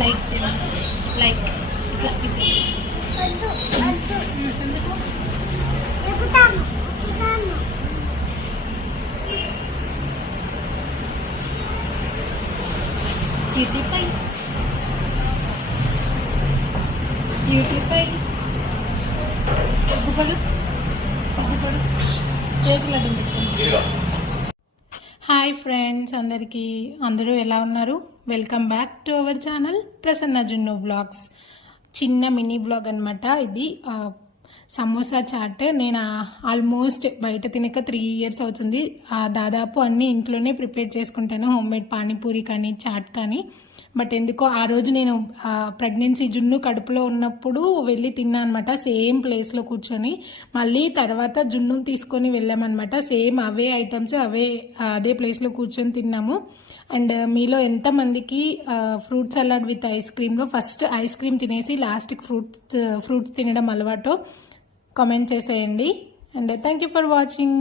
Like చేయండి, like ఇట్లా క్యూటీపై సిగ్గుపడు సిగ్గుపడు చేతులు పెట్టుకోండి. హాయ్ ఫ్రెండ్స్, అందరూ ఎలా ఉన్నారు? Welcome back to our channel Prasanna జున్ను బ్లాగ్స్. చిన్న మినీ బ్లాగ్ అనమాట ఇది. సమోసా చాట్ నేను ఆల్మోస్ట్ బయట తినక 3 years అవుతుంది. దాదాపు అన్నీ ఇంట్లోనే ప్రిపేర్ చేసుకుంటాను, హోమ్మేడ్ పానీపూరి కానీ చాట్ కానీ. బట్ ఎందుకో ఆ రోజు నేను ప్రెగ్నెన్సీ జున్ను కడుపులో ఉన్నప్పుడు వెళ్ళి తిన్నా అనమాట, సేమ్ ప్లేస్లో కూర్చొని. మళ్ళీ తర్వాత జున్ను తీసుకొని వెళ్ళామన్నమాట, సేమ్ అవే ఐటమ్స్ అదే ప్లేస్లో కూర్చొని తిన్నాము. అండ్ మీలో ఎంతమందికి ఫ్రూట్ సలాడ్ విత్ ఐస్ క్రీమ్లో ఫస్ట్ ఐస్ క్రీమ్ తినేసి లాస్ట్కి ఫ్రూట్స్ తినడం అలవాటో కామెంట్ చేసేయండి. And thank you for watching.